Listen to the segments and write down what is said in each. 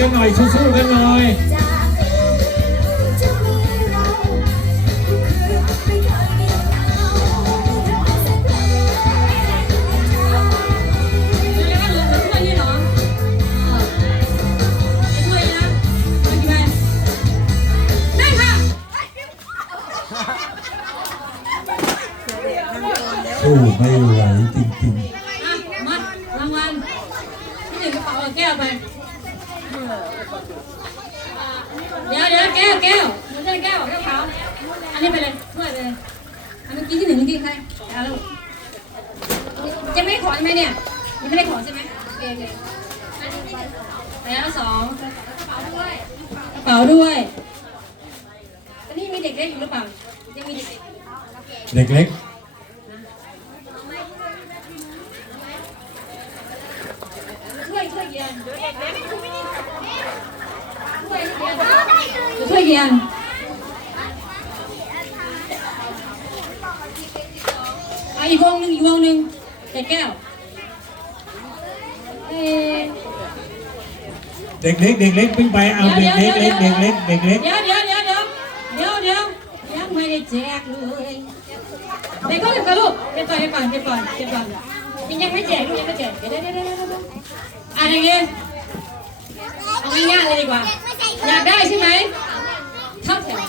กันหน่อยสู้ๆกันหน่อยจากจะมีเราคือไม่เคยมีเราเราเส้นแบ่งแล้วก็เแก้วแก้วไม่ใช่แก้วแก้วขาวอันนี้ไปเลยถ้วยไปเลยอันเมื่อกี้ที่หนึ่งเมื่อกี้ใครเอาลูกยังไม่ได้ขอใช่ไหมเนี่ยยังไม่ได้ขอใช่ไหมโอเคโอเคไปแล้วสองกระเป๋าด้วยกระเป๋าด้วยตอนนี้มีเด็กเล็กอยู่หรือเปล่ายังมีเด็กๆเด็กเล็กช่วยช่วยเยียนช่วยเยียน ช่วยเยียนอะอีกวงหนึ่งอีกวงหนึ่งเด็กแก้วเอ่อเด็กเล็กเด็กเล็กวิ่งไปเอาเด็กเล็กเล็กเด็กเล็กเด็กเล็กเดี๋ยวเดี๋ยวเดี๋ยวเดี๋ยวเดี๋ยวเดี๋ยวยังไม่ได้แจกเลยเด็กก็เก็บกันลูกเก็บก่อนเก็บก่อนเก็บก่อนเก็บก่อนยังยังไม่แจกลูกยังไม่แจกเดี๋ยวเดี๋ยวเดี๋ยวเดี๋ยวเดี๋ยวอะอย่างงี้เอาง่ายๆเลยดีกว่า อยากได้ใช่ไหมเข้าแถว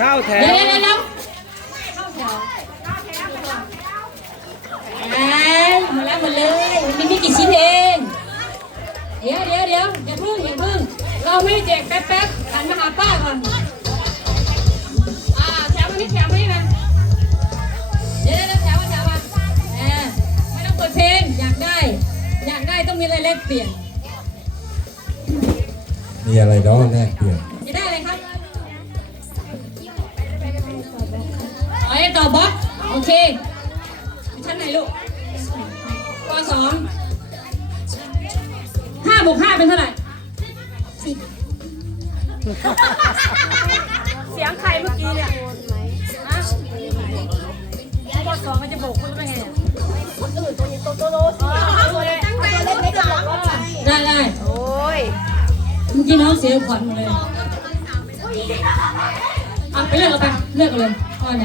ข้าวแถเดี๋ยววเดี๋ยวเดี๋ยวเข้าแถวไอ้หมดแล้วหมดเลยมันมีไม่กี่ชิ้นเองเดี๋ยวเดี๋ยวเดี๋ยวอย่าเพิ่งอย่าเพิ่ง เราไม่แจกแป๊บแป๊บหันมาหาป้าก่อนอ่าแถวมานี่แถวมานี่นะเดี๋ยวเดี๋ยวแถวมาแถวมาเออไม่ต้องเปิดเพลงอยากได้ อยากได้ต้องมีอะไรแลกเปลี่ยน มีอะไรเนาะแลกเปลี่ยนจะได้อะไรครับอ๋อไอ้ต่อบล็อกโอเคชั้นไหนลูกปสองห้าบวกห้าเป็นเท่าไหร่เสียงใครเมื่อกี้เนี่ยปสองมันจะโบกคุณไม่เห็นคนอื่นตัวนี้ตัวโตโตสิตัวเล็กตัวเล็กเล็กกับเราได้ได้โอ้ย เมื่อกี้น้องเสียขวัญหมดเลยเอาไปเลือกเอาไปเลือกเอาเลยข้อไหน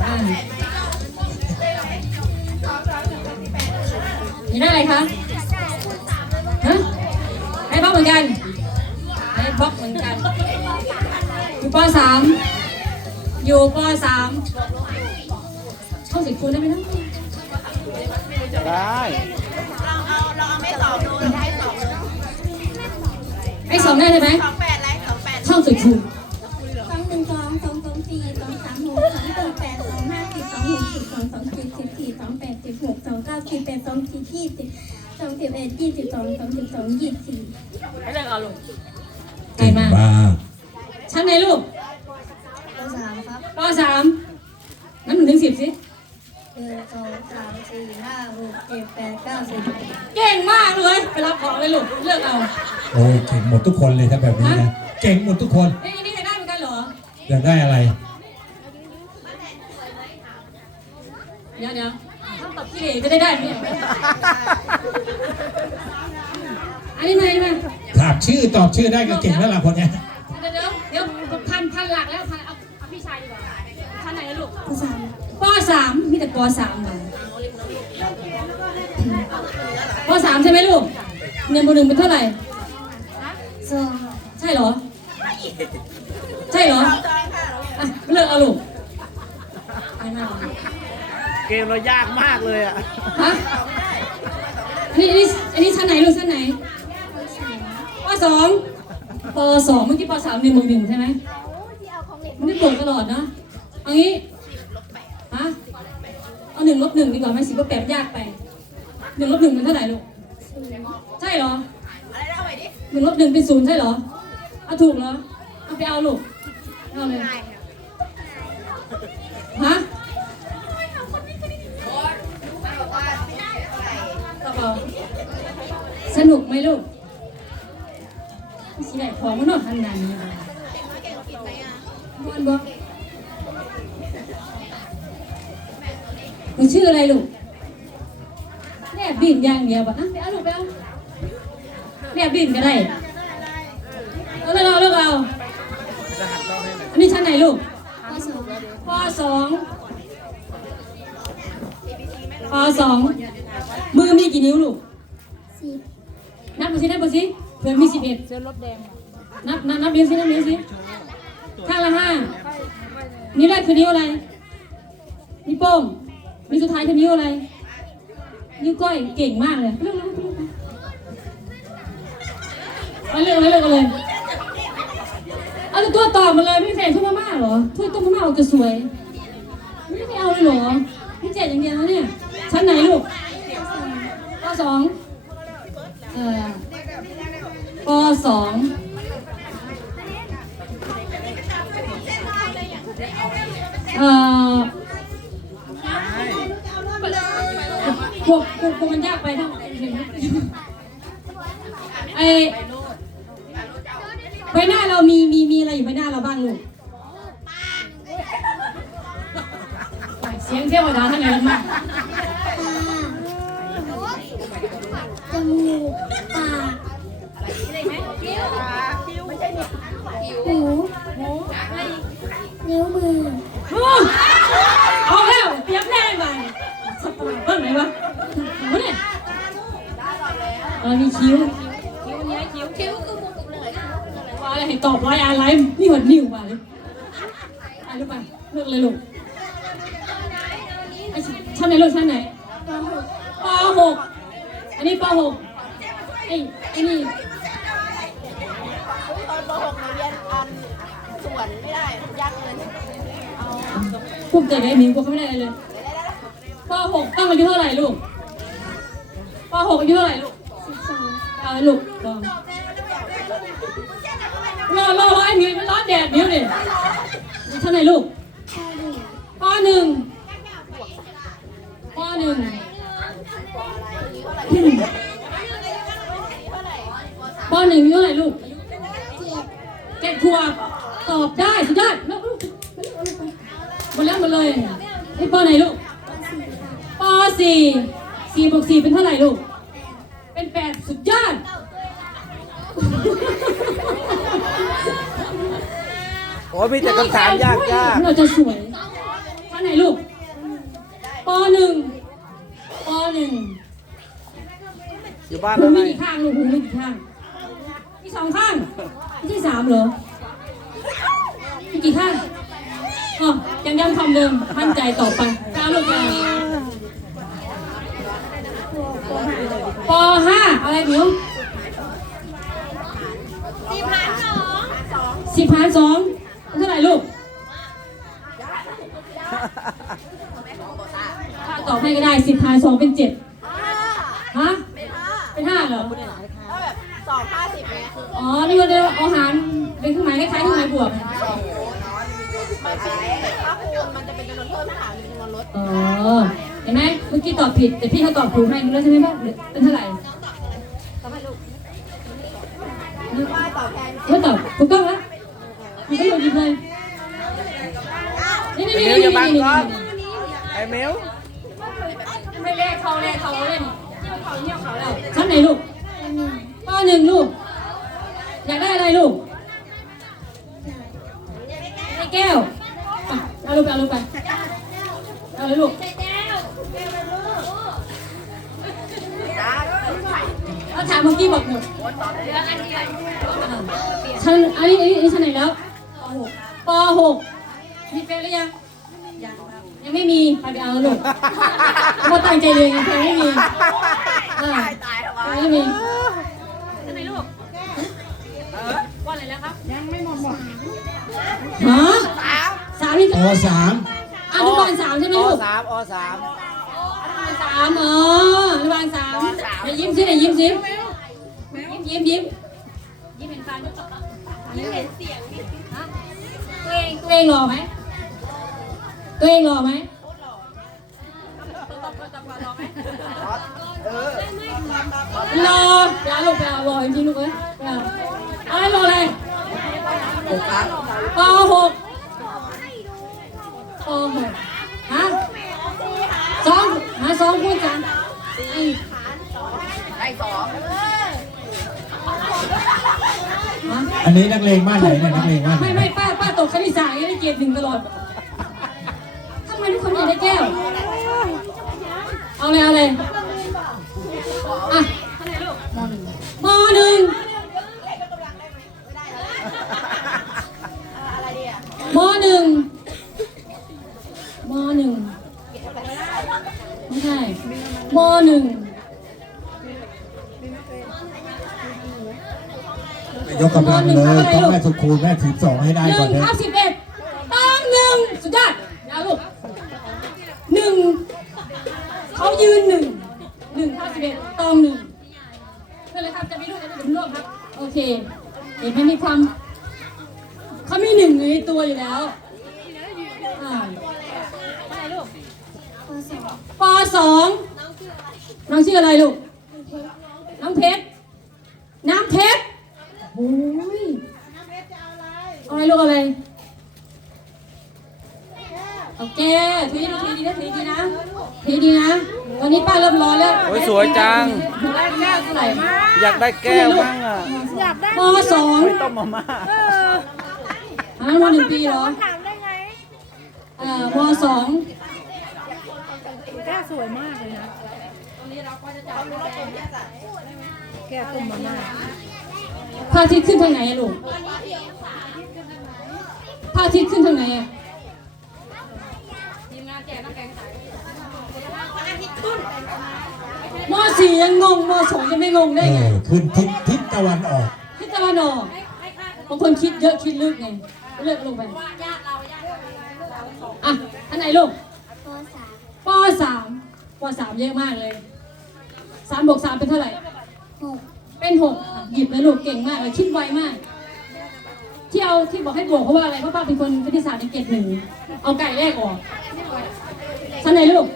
ได้นี่ได้อะไรคะฮะได้บล็อกเหมือนกันได้บล็อกเหมือนกัน อยู่ปสามอยู่ปสามช่องสิคูณได้ไหมนะได้ ไอ้สองได้เลยไหมช่องสิบคูณสองหนึ่งสองสองสองสี่สองสามหกสองเก้าแปดสองห้าสิบสองหกสิบสองสองเจ็ดสิบสี่สองแปดสิบหกสองเก้าสิบแปดสองสิบยี่สิบสองสิบเอ็ดยี่สิบสองสองสิบสองยี่สิบสี่ให้เรื่องเอาลงไกลมากมากชั้นไหนลูกปสามครับปสามนั้นหนึ่งถึงสิบสิหนึ่งสองสาม สี่ห้าหกเจ็ดแปดเก้าสิบเก่งมากเลยไปรับของเลยลูกเลือกเอาโอ้ยเก่งหมดทุกคนเลยถ้าแบบนี้นะเก่งหมดทุกคนเอ้ยนี่ใครได้เหมือนกันเหรออยากได้อะไรเดี๋ยวเดี๋ยวถ้าตอบพี่เอ๋จะได้ได้ไหมเนี่ยอันนี้มาอันนี้มาถามชื่อตอบชื่อได้ก็เก่งแล้วล่ะคนเนี้ยเดี๋ยวเดี๋ยวเดี๋ยวพันพันหลักแล้วพันเอาเอาพี่ชายดีกว่าชั้นไหนนะลูกปสามปสามมีแต่ปสามมาป สามใช่ไหมลูกหนึ่งบวกหนึ่งเป็นเท่าไหร่สองใช่เหรอ ใช่เหรออะเลือกเอาลูกไปมาเกมเรายากมากเลยอะฮะอันนี้อันนี้อันนี้ชั้นไหนลูกชั้นไหนปสองปสองเมื่อกี้ปสามหนึ่งบวกหนึ่งใช่ไหมมันได้บวกตลอดนะเอางี้ฮะเอาหนึ่งลบหนึ่งดีกว่าไหมสิบว่าแปดมันยากไป หนึ่งลบหนึ่งเป็นเท่าไหร่ลูกใช่เหรอหนึ่งลบหนึ่งเป็นศูนย์ใช่เหรอเอาถูกเหรอเอาไปเอาลูกเอาเลยฮะตอบเอาสนุกไหมลูกสิไหนของมันนอนทางนั้นเนี่ยม่วนบ่หนูชื่ออะไรลูกเด็ บดินอย่างเดียวบบอะไปเอาลูกไปเอาแนบดินก็ได้เอาเลือกเอาลือกเอาอันนี้ชั้นไหนลูกข้อสองปสองปสองมือมีกี่นิ้วลูกสิบนับดูสินับดูสิเพื่อนมีสิบเอ็ดเจอรถแดงนับนับนับนิ้วสินับนิ้วสิข้างละห้านิ้วแรกคือนิ้วอะไรนิ้วโป้งนิ้วสุดท้ายคือนิ้วอะไร นิ้วก้อยเก่งมากเลยเลือกเลือกเลือกเอาเลือกเลยเลือกกันเลย เอาแต่ตัวต่อมาเลยไม่มีแฟนช่วยมาม่าเหรอถ้วยต้มมาม่าออกจะสวยไม่ไม่เอาเลยเหรอพี่เจ็ดอย่างเดียวเนี่ย ชั้นไหนลูกปสองเออปสอง เออมีคิ้วคิ้วเนี้ยคิ้วคิ้วคือมุกเลยว่าอะไรตอบร้อยอะไรนี่หัวนิ้วมาเลยอะลูกไปเลือกเลยลูกชั้นไหนลูกชั้นไหนปหกอันนี้ปหกไอ้ไอ้นี่ตอนป .6 เรียนอันสวนไม่ได้ยากเกินเอาภูมิใจได้นิ้วกเขาไม่ได้ รอรอรอไอ้มิวมันร้อนแดดมิวดิเท่าไหร่ลูกข้อหนึ่งปหนึ่งปหนึ่งปหนึ่งอายุเท่าไหร่ลูกเจ็ดขวบตอบได้สุดยอดลูกหมดแล้วหมดเลยไอ้ปไหนลูกข้อสี่ค่ะปสี่สี่บวกสี่เป็นเท่าไหร่ลูก เป็นแปดสุดยอด อ้ยมีแต่คำถามยากยากเราจะสวยท่านไหนลูกปหนึ่งปหนึ่งอยู่บ้านหูอะไรมีกี่ข้างลูกหูมีกี่ข้างมีสองข้างไม่ใช่สามเหรอมีกี่ข้างอ๋อยังย้ำคำเดิมมั่นใจต่อไปก้าวลูกก้าวปห้าอะไรหมิวสิบหารสองสิบหารสอง เท่าไหร่ลูกถ้าตอบให้ก็ได้สิบหารสองเป็นเจ็ดฮะ เป็นห้าเหรอก็แบบสองห้าสิบเนี่ยคืออ๋อ นี่ก็เรียกว่าเอาหารเป็นเครื่องหมายคล้ายๆเครื่องหมายบวกถ้าคูณมันจะเป็นจำนวนเพิ่มถ้าหารเป็นจำนวนลดอ๋อ เห็นไหมเมื่อกี้ตอบผิด แต่พี่เขาตอบถูกให้รู้แล้วใช่ไหมว่าเป็นเท่าไหร่ว่าตอบแทน ไม่ตอบถูกต้องแล้วมันก็อยู่ดีเลยนี่นี่ไอ้นี่เมลนี่อย่าบังนี่ก่อนไอ้เมลไม่เลขเขาเลขเขาเล่นชั้นไหนลูกปหนึ่งลูกอยากได้อะไรลูกไอ้แก้วอะเอาลูกไปเอาลูกไปเอา ป .6 มีแฟนหรือยัง ยังไม่มีไปไปเอาลูกเพราะตั้งใจเรียนไงแฟนไม่มีอ่าแฟนไม่มีชั้นไหนลูกว่าอะไรแล้วครับยังไม่หมดหมดฮะสามนี่ปสามอนุบาลสามใช่ไหมอลูกสามอสามสามเอออนุบาลสามไหนยิ้มสิไหนยิ้มสิยิ้มยิ้มยิ้มยิ้มเห็นฟันยิ้มเห็นเสียงฮะตัว เองตัวเองหล่อไหมตัวเองหล่อไหมหล่อไปเอาลูกไปเอาหล่อจริงๆลูกเอ้ยไปเอาอะไรหล่ออะไรปหกปหกฮะสองหาสองพูดกันไอ้ฮะ อันนี้นักเลงบ้านไหนเนี่ยนักเลงบ้านไหนไม่ไม่ป้าป้าตกคณิตศาสตร์ยังได้เกียรติหนึ่งตลอดทำไมทุกคนอยากได้แก้ว เอาเลยเอาเลยอะมห กกำลังเลยต้องแม่สุคูณแม่ถีบสองให้ได้หก่อนนึ่งเถทับอะสิบเอ็ดต้องหนึ่งสุดยอดยาวลูกหนึ่งเขายืนหนึ่งหนึ่งทับสิบเอ็ดต้องหนึ่งเพื่อนเลยครับจะไม่รู้จะไม่ถึงร่วมครับ โอเค เห็นไหมมีความเขามีหนึ่งอยู่ในตัวอยู่แล้วอ่าปสองน้องชื่ออะไรลูก น้องเพชรน้ำเพชร โอ้ยเอาอะไรลูกเอาอะไรเอาแก้ถือดีถือดีนะถือดีนะถือดีนะ ตอนนี้ป้าเริ่มร้อนแล้วโอ้ยสวยจัง ได้แก้วเท่าไหร่อยากได้แก้วมั่งอะปสองไม่ต้มมาม่าอ่ามหนึ่งปีเหรอถามได้ไงเอ่อมสองแก้วสวยมากเลยนะ แก้วตุ่มมาม่า พระอาทิตย์ขึ้นทางไหนอะลูกพระอาทิตย์ขึ้นทางไหนอะมสี่ยังงงมสองจะไม่งงเอได้ไงอขึ้นทิศทิศตะวันออกทิศตะวันออกบางคนคิดเยอะคิดลึกไงเลือกลงไปอะอันไหนลูกปสามปสามปสามเยอะมากเลยสามบวกสามเป็นเท่าไหร่ หกเป็นหกอะ หยิบเลยลูกเก่งมากเลยคิดไวมาก ที่เอาที่บอกให้บวกเพราะว่าอะไรเพราะป้าเป็นคนคณิตศาสตร์ในเกรดหนึ่งเอาไก่แรกออกชั้นไหนลูก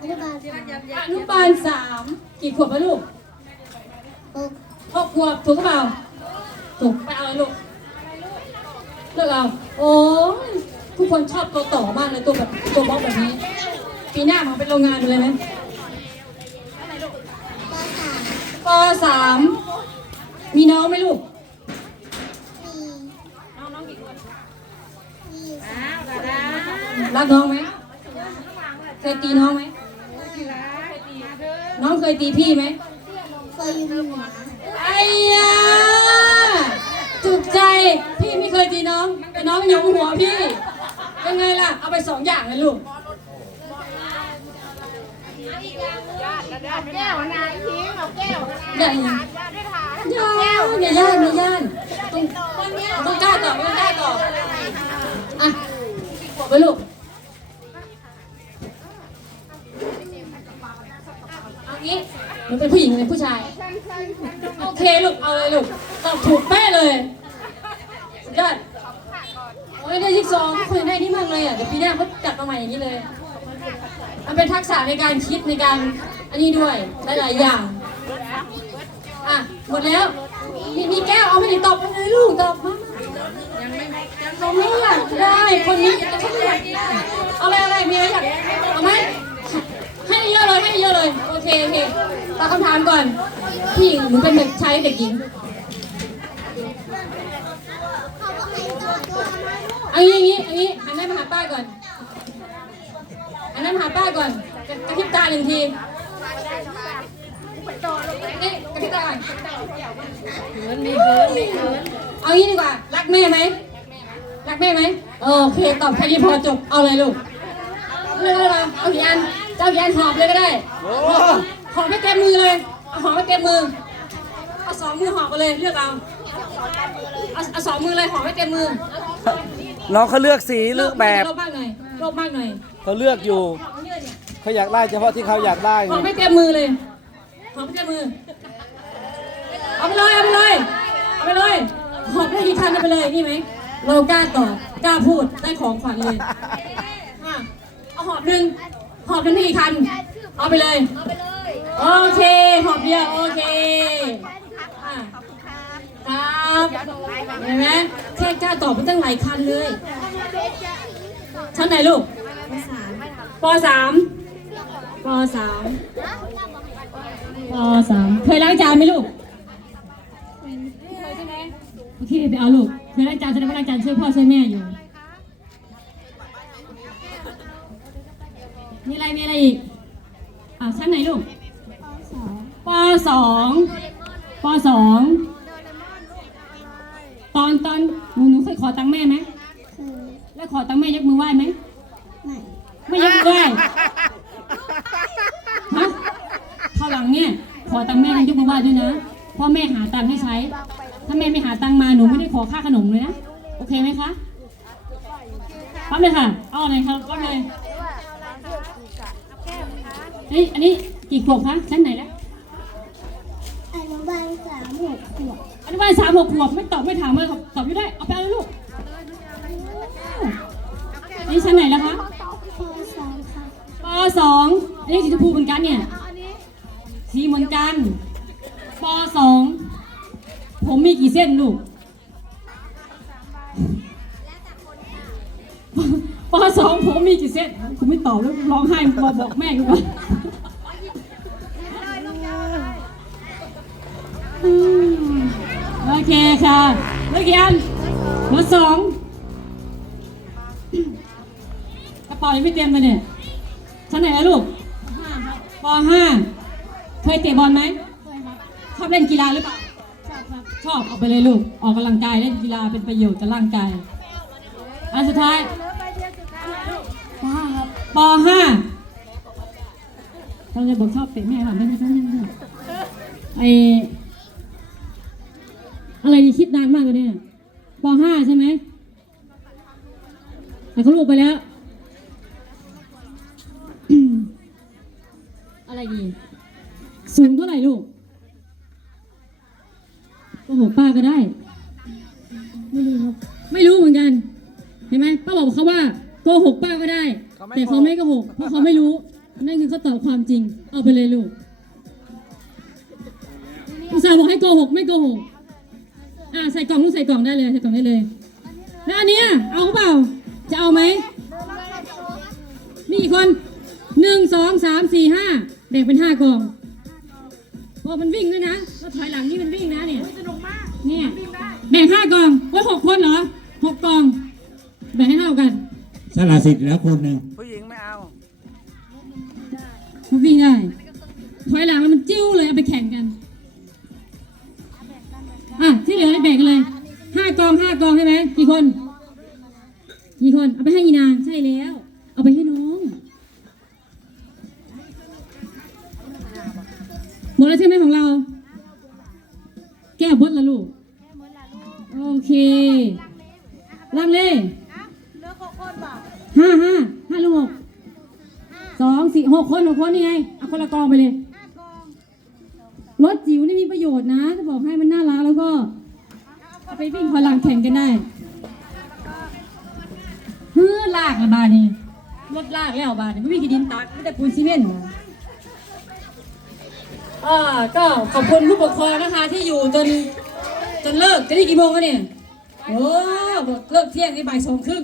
อนุบาลสามอนุบาลสามกี่ขวบแล้วลูกหกขวบถูกหรือเปล่าถูกไปเอาเลยลูกเลือกเอาโอ้ทุกคนชอบตัวต่อมากเลยตัวแบบตัวบล็อกแบบนี้ปีหน้ามันเป็นโรงงานเลยไหม ป สามปสามมีน้องไหมลูกสี่น้องน้องกี่คนสี่รักน้องไหมเคยตีน้องไหมน้องเคยตีพี่ไหมเคยอยู่หัวไอ้ยาถูกใจพี่ไม่เคยตีน้อง แต่น้องยงหัวพี่เป็นไงล่ะ เอาไปสองอย่างเลยลูกแก้วนะทิ้ง เอาแก้วอย่าอย่าอย่าอย่าย่านอย่าย่านต้องต้องกล้าตอบต้องกล้าตอบอะไปลูกเอางี้หนูเป็นผู้หญิงหรือเป็นผู้ชาย โอเคลูก เอาเลยลูก ตอบถูกแม่เลยสุดยอดโอ้ยได้ยิกซองทุกคนได้นี่มากเลยอะเดี๋ยวปีหน้าเขาจัดมาใหม่อย่างนี้เลย มันเป็นทักษะในการคิดในการอันนี้ด้วยหลายๆอย่าง หมดแล้วมีมีแก้วเอาไปดิตอบมาเลยลูกตอบมาเขาไม่อยากได้คนนี้เขาไม่อยากได้เอาอะไรอะไรมีอะไรอยากเอาไหมให้เยอะเลยให้เยอะเลยโอเคโอเคตอบคำถามก่อนพี่หญิงหนูเป็นเด็กชายหรือเด็กหญิงอันนี้อันนี้อันนี้อันนั้นมาหาป้าก่อน อันนั้นมาหาป้าก่อนกระกระพริบตาหนึ่งที นี่กระพริบตาก่อนเอางี้ดีกว่า รักแม่ไหมรักแม่ไหมโอเค ตอบแค่นี้พอจบ เอาเลยลูกเลือกเลยเอากี่อันเจ้ากี่อันหอบเลยก็ได้โอ้หอบไม่เต็มมือเลย เอาหอบไม่เต็มมือ เอาสองมือหอบไปเลยเลือกเอา เอาเอาสองมือเลยหอบไม่เต็มมือน้องเขาเลือกสีเลือกแบบ โลภมากหน่อยโลภมากหน่อยเขาเลือกอยู่ เขาอยากได้เฉพาะที่เขาอยากได้หอมไม่เต็มมือเลย หอมไม่เต็มมือ เอาไปเลย เอาไปเลย เอาไปเลยหอมได้กี่คันเอาไปเลยนี่ไหม เรากล้าตอบกล้าพูดได้ของขวัญเลยอะเอาหอบหนึ่งหอบหนึ่งได้กี่คัน เอาไปเลยโอเคหอบเดียวโอเคอะครับเห็นไหมแค่กล้าตอบไปตั้งหลายคันเลยชั้นไหนลูกปสามปสาม ปสามเคยล้างจานไหมลูกเคยใช่ไหมโอเคไปเอาลูกเคยล้างจานแสดงว่าล้างจานช่วยพ่อช่วยแม่อยู่มีอะไรมีอะไรอีกอ่าชั้นไหนลูกปสองปสองตอนตอนหนูหนูเคยขอตังค์แม่ไหมแล้วขอตังค์แม่ยกมือไหว้ไหม ไหน ไม่ยกมือไหว้ฮะข้าวหลังเนี่ย ขอตังค์แม่ต้องยกมือไหว้ด้วยนะเพ่อแม่หาตังค์ให้ใช้ ถ้าแม่ไม่หาตังค์มาหนูไม่ได้ขอ ค่าขนมเลยนะ โอเคไหมคะปั๊บเลยค่ะ เอาอะไรครับปั๊บเลยเฮ้ยอันนี้กี่ขวบคะชั้นไหนแล้วอนุบาลสามหกขวบอนุบาลสามหกขวบไม่ตอบไม่ถามเลยตอบไม่ได้ เอาไปเอาเลยลูกอันนี่ชั้นไหนแล้วคะปสองค่ะปสองอันนี้สีชมพูเหมือนกันเนี่ยสีเหมือนกันปสองผมมีกี่เส้นลูก ปสองผมมีกี่เส้นคุณไม่ตอบแล้วร้องไห้บอกบอกแม่กูว่าโอเคค่ะเมื่อกี้อันเหลือสองกระเป๋ายังไม่เต็มเลยเนี่ยชั้นไหนแล้วลูกปห้าเคยเตะบอลไหมชอบเล่นกีฬาหรือเปล่า ชอบครับชอบออกไปเลยลูก ออกกำลังกายเล่นกีฬาเป็นประโยชน์กับร่างกาย อันสุดท้าย เราจะบอกชอบเตะแม่ค่ะไม่ใช่ไม่ใช่ไออะไรนี่คิดนานมากเลยเนี่ยป .5 ใช่ไหมแต่เขาลูกไปแล้ว ริง เอาไปเลยลูกอุตส่าห์บอกให้โกหกไม่โกหกอ่าใส่กล่องลูกใส่กล่องได้เลยใส่กล่องได้เลย แล้วอันเนี้ยเอาเปล่า จะเอาไหมมีกี่คนหนึ่งสองสามสี่ห้าแบ่งเป็นห้ากองพอมันวิ่งด้วยนะรถถอยหลังนี่มันวิ่งนะเนี่ยสนุกมากเนี่ยแบ่งห้ากองไว้หกคนเหรอหกกอง แบ่งให้เท่ากันสละสิทธิ์แล้วคนหนึ่งผู้หญิงไม่เอามัน วิ่งได้ถอยหลังแล้วมันจิ้วเลยเอาไปแข่งกัน อะที่เหลือแบ่งกันเลยห้ากองห้ากองใช่ไหมกี่คน กี่คน เอาไปให้ยีนางใช่แล้ว เอาไปให้น้องหมดแล้วใช่ไหมของเรา แก้วบดละลูก โอเคลังเลห้าห้าห้าลูกหก สองสี่หกคนหกคนนี่ไงเอาคนละกองไปเลยรถจิ๋วนี่มีประโยชน์นะ จะบอกให้มันน่ารักแล้วก็เอาไปวิ่งพลังแข่งกันได้เฮ้อลากละบาดนี่รถลากแล้วบาดนี่ไม่มีกี่ดินตักไม่แต่ปูนซีเมนต์อ่าก็ขอบคุณผู้ปกครองนะคะที่อยู่จนจนเลิกจะได้กี่โมงกันเนี่ยโอ้เลิกเที่ยงนี่บ่ายสองครึ่ง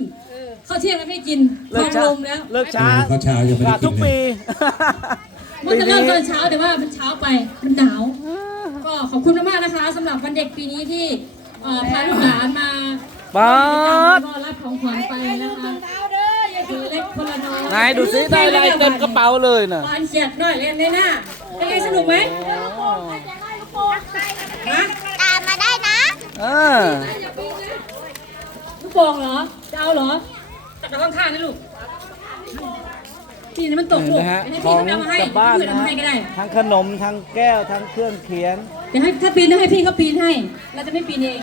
ข้าวเที่ยงแล้วไม่กินเลิทากนช้า ลมแล้วเลิกช้าเขาเช้ายังไม่กได้ว่ากิทุนกเลปี ยมันจะเริ่มตอนเช้าแต่ว่ามันเช้าไปมันหนาว ก็ขอบคุณมากๆนะคะสำหรับวันเด็กปีนี้ที่เอ่อพาลูกหลานมาป๊าดก็รับของขวัญไปนะคะคือเล็กคนละน้อยไหนดูซิได้อะไรเต็มกระเป๋าเลยน่ะบานเฉียดหน่อยเล่นได้หน้าเป็นไงสนุกไหมฮะตามมาได้นะ เออลูกโป่งเหรอจะเอาเหรอ จับกับข้างๆนะลูกปีนี้มันตกลูกนะฮะให้ขพี่องเขาเอามาให้กลับบ้านพี่นะเอามาฮะให้ก็ได้ทั้งขนมทั้งแก้วทั้งเครื่องเขียนเดี๋ยวให้ถ้าปีนต้องให้พี่เขาปีนให้ เราจะไม่ปีนเอง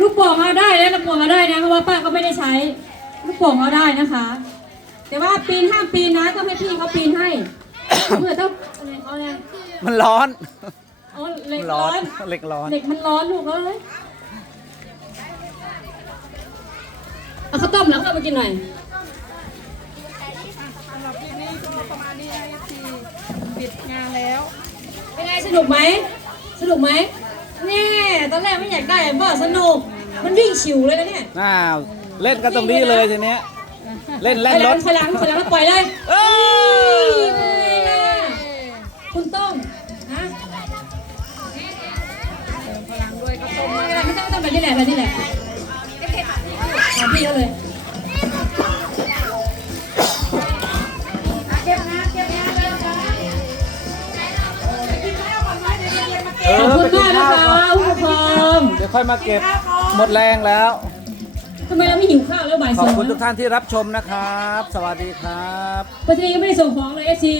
ลูกโป่งเอาได้แล้วลูกโป่งเอาได้นะเพราะว่าป้าก็ไม่ได้ใช้ ลูกโป่งเอาได้นะคะ แต่ว่าปีนห้ามปีนนะต้องให้พี่เขาปีนให้เพื่อต้องอะไรเขาเนี่ยมันร้อนอ๋อเหล็กร้ร้ออนนเหล็กร้อน เด็กมันร้อนลูกเอ้ย เอาข้าวต้มแล้วข้าวต้มากินหน่อยปิดงานแล้วเป็นไงสนุกไหมสนุกไหมแน่ตอนแรกไม่อยากได้บ่สนุก มันวิ่งฉิวเลยนะเนี่ยอ้าวเล่นกันตรงนี้เลยทีเนี้ยเล่นถเล่นรถถอยหลังถอยหลังแล้วปล่อยเลยเอ้ยเป็นไงล่ะคุณตฮะพลังด้วยข้าวต้มไม่เป็นไรไม่ต้องไม่ต้องแบบนี้แหละแบบนี้แหละ ถามพี่เขาเลยเก็บนะเก็บนะเก็บนะเอขอบอคุไปณกินมากนะข้าวคะผู้ปกครองเดี๋ยวค่อยมาเก็บหมดแรงแล้ว ทำไมเราไม่หิวข้าวแล้วบ่ายขสอบองคุณทุกท่านที่รับชมนะครับ สวัสดีครับ ปัจจุบันก็ไม่ได้ส่งของเลยเอฟซี